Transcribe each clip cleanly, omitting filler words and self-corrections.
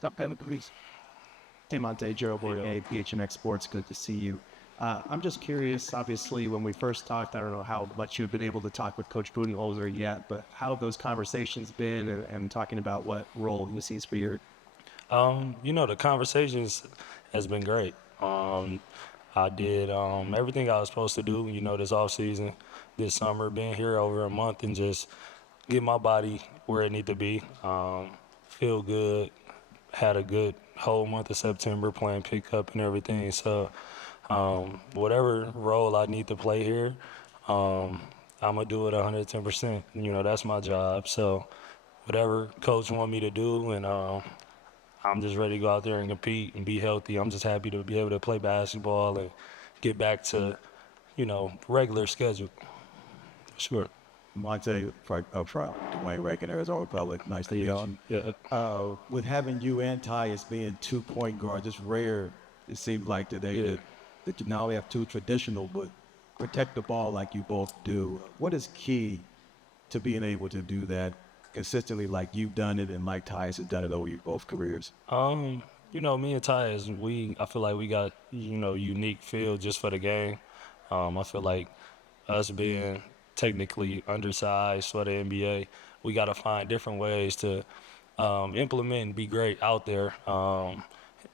Top pen, please. Hey, Monte, Gerald Bourget, PHNX Sports. Good to see you. I'm just curious, obviously, when we first talked, I don't know how much you've been able to talk with Coach Budenholzer yet, but how have those conversations been and talking about what role he sees for you? The conversations has been great. I did everything I was supposed to do, this off season, this summer, being here over a month and just get my body where it need to be. Feel good. Had a good whole month of September playing pickup and everything. So whatever role I need to play here, I'm gonna do it 110%. That's my job. So whatever coach want me to do, and I'm just ready to go out there and compete and be healthy. I'm just happy to be able to play basketball and get back to, regular schedule. Sure. Monte, Dwayne Reagan, Arizona Republic. Nice to meet you. Yeah. With having you and Tyus being 2-point guards, it's rare, it seems like today, that you not only have two traditional, but protect the ball like you both do. What is key to being able to do that consistently like you've done it and like Tyus has done it over your both careers? Me and Tyus, I feel like we got, unique feel just for the game. I feel like us being technically undersized for the NBA, we got to find different ways to implement and be great out there.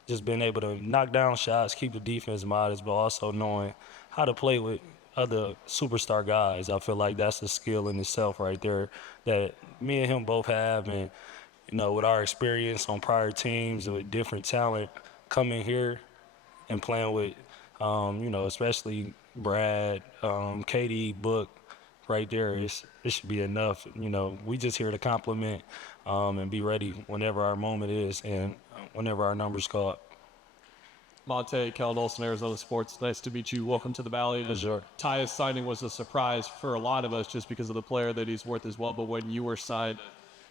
Just being able to knock down shots, keep the defense modest, but also knowing how to play with other superstar guys. I feel like that's a skill in itself right there that me and him both have. And, with our experience on prior teams with different talent, coming here and playing with, especially Brad, KD, Book, right there, it should be enough. We just here to compliment and be ready whenever our moment is and whenever our number's called. Monte, Kellen Olson, Arizona Sports. Nice to meet you. Welcome to the Valley. Sure. Tyus signing was a surprise for a lot of us just because of the player that he's worth as well. But when you were signed,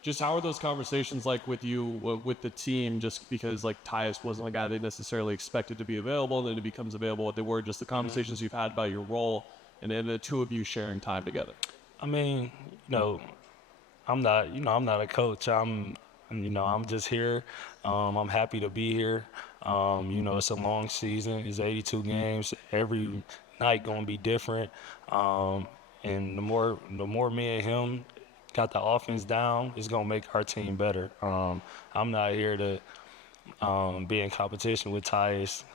just how are those conversations like with you, with the team, just because like Tyus wasn't a guy they necessarily expected to be available, and then it becomes available what they were, just the conversations you've had about your role and then the two of you sharing time together? I mean, I'm not a coach. I'm just here. I'm happy to be here. It's a long season. It's 82 games. Every night gonna be different. And the more me and him got the offense down, it's gonna make our team better. I'm not here to be in competition with Tyus.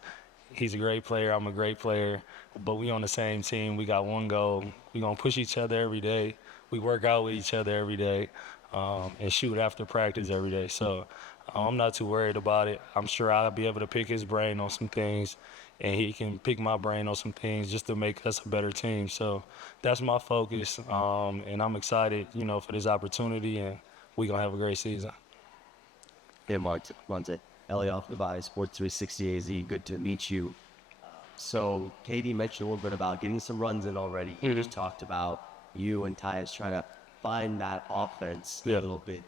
He's a great player. I'm a great player. But we on the same team. We got one goal. We gonna push each other every day. We work out with each other every day. And shoot after practice every day. So I'm not too worried about it. I'm sure I'll be able to pick his brain on some things, and he can pick my brain on some things just to make us a better team. So that's my focus, and I'm excited, for this opportunity, and we're going to have a great season. Hey, Monte. Ellie off the body, Sports 360 AZ. Good to meet you. So Katie mentioned a little bit about getting some runs in already. You just talked about you and Tyus trying to find that offense a little bit.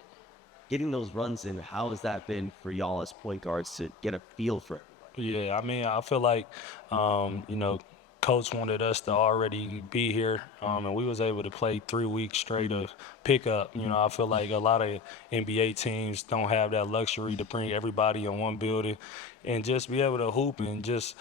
Getting those runs in, how has that been for y'all as point guards to get a feel for it? Yeah, I mean, I feel like, Coach wanted us to already be here, and we was able to play 3 weeks straight of pickup. I feel like a lot of NBA teams don't have that luxury to bring everybody in one building and just be able to hoop and just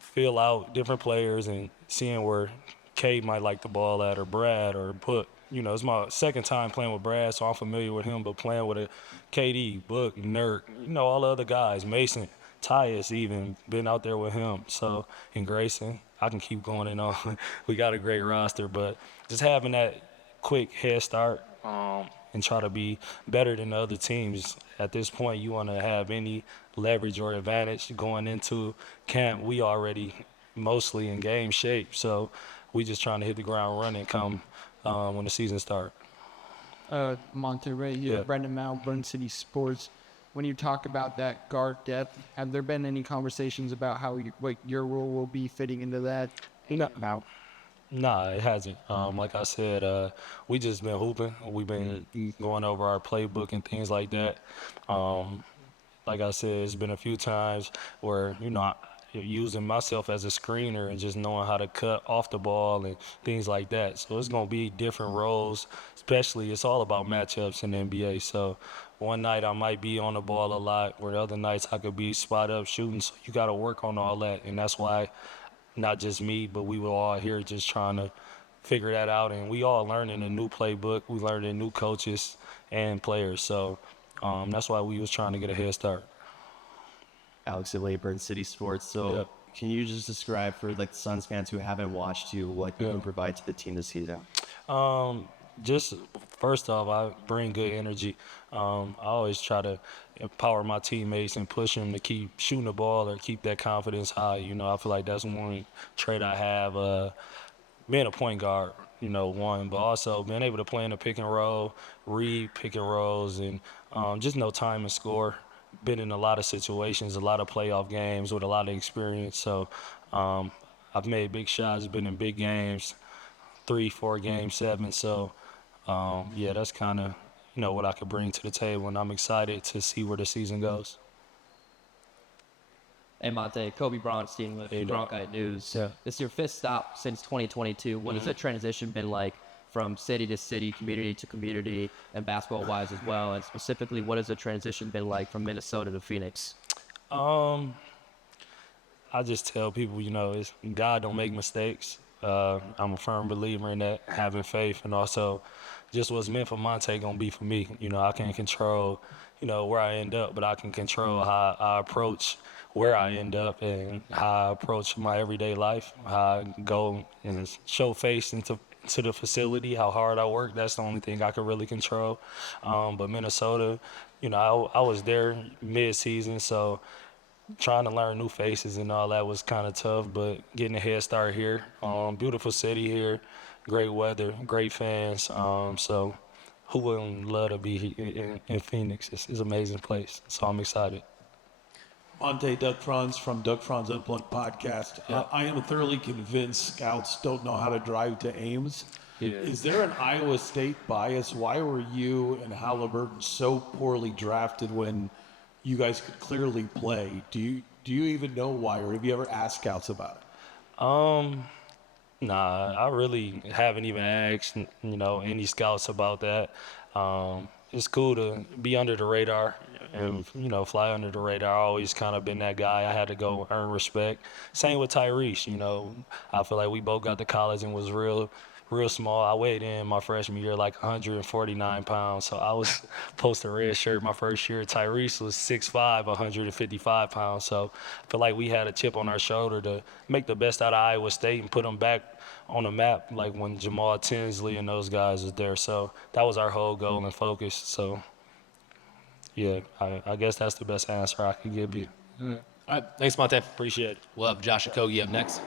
feel out different players and seeing where K might like the ball at or Brad or Book. It's my second time playing with Brad, so I'm familiar with him, but playing with a KD, Book, Nurk, all the other guys, Mason, Tyus even, been out there with him. So, and Grayson, I can keep going and on. We got a great roster, but just having that quick head start and try to be better than the other teams. At this point, you want to have any leverage or advantage going into camp. We already mostly in game shape, so we just trying to hit the ground running come when the season starts. Monterey, Brendan Mao, Burn City Sports. When you talk about that guard depth, have there been any conversations about how your role will be fitting into that? No. Nah, it hasn't. Like I said, we just been hooping. We've been going over our playbook and things like that. Like I said, it's been a few times where, using myself as a screener and just knowing how to cut off the ball and things like that. So it's going to be different roles, especially it's all about matchups in the NBA. So one night I might be on the ball a lot, where the other nights I could be spot up shooting. So you got to work on all that. And that's why not just me, but we were all here just trying to figure that out. And we all learning a new playbook. We learning new coaches and players. So that's why we was trying to get a head start. Alex at Leyburn City Sports. So Yep. can you just describe for like the Suns fans who haven't watched you what you can provide to the team this season? Just first off, I bring good energy. I always try to empower my teammates and push them to keep shooting the ball or keep that confidence high. You know, I feel like that's one trait I have. Being a point guard, you know, one, but also being able to play in a pick and roll, read pick and rolls, and just know time and score. Been in a lot of situations, a lot of playoff games with a lot of experience. So I've made big shots, been in big games, 3, 4 game 7. So yeah, that's kind of, you know, what I could bring to the table, and I'm excited to see where the season goes. Hey, Monte, Kobe Bronstein with Bronchite News. Yeah. This is your 5th stop since 2022. What has the transition been like from city to city, community to community, and basketball-wise as well? And specifically, what has the transition been like from Minnesota to Phoenix? I just tell people, you know, God don't make mistakes. I'm a firm believer in that, having faith, and also just what's meant for Monte gonna be for me. You know, I can't control, you know, where I end up, but I can control how I approach where I end up and how I approach my everyday life, how I go and show face into the facility, how hard I work. That's the only thing I can really control. But Minnesota, you know, I was there mid-season, so trying to learn new faces and all that was kind of tough, but getting a head start here. Beautiful city here, great weather, great fans. So who wouldn't love to be in Phoenix? It's an amazing place, so I'm excited. Monte, Doug Franz from Doug Franz Unplugged podcast. I am thoroughly convinced scouts don't know how to drive to Ames. Yeah. Is there an Iowa State bias? Why were you and Halliburton so poorly drafted when you guys could clearly play? Do you even know why, or have you ever asked scouts about it? Nah, I really haven't even asked, you know, any scouts about that. It's cool to be under the radar and, you know, fly under the radar. I always kind of been that guy. I had to go earn respect. Same with Tyrese, you know. I feel like we both got to college and was real small. I weighed in my freshman year like 149 pounds, so I was post a red shirt my first year. Tyrese was 6'5", 155 pounds, so I feel like we had a chip on our shoulder to make the best out of Iowa State and put them back on the map, like when Jamal Tinsley and those guys was there. So that was our whole goal and focus. So yeah, I guess that's the best answer I could give you. All right, thanks, Monte. Appreciate it. We'll have Josh Okogie up next.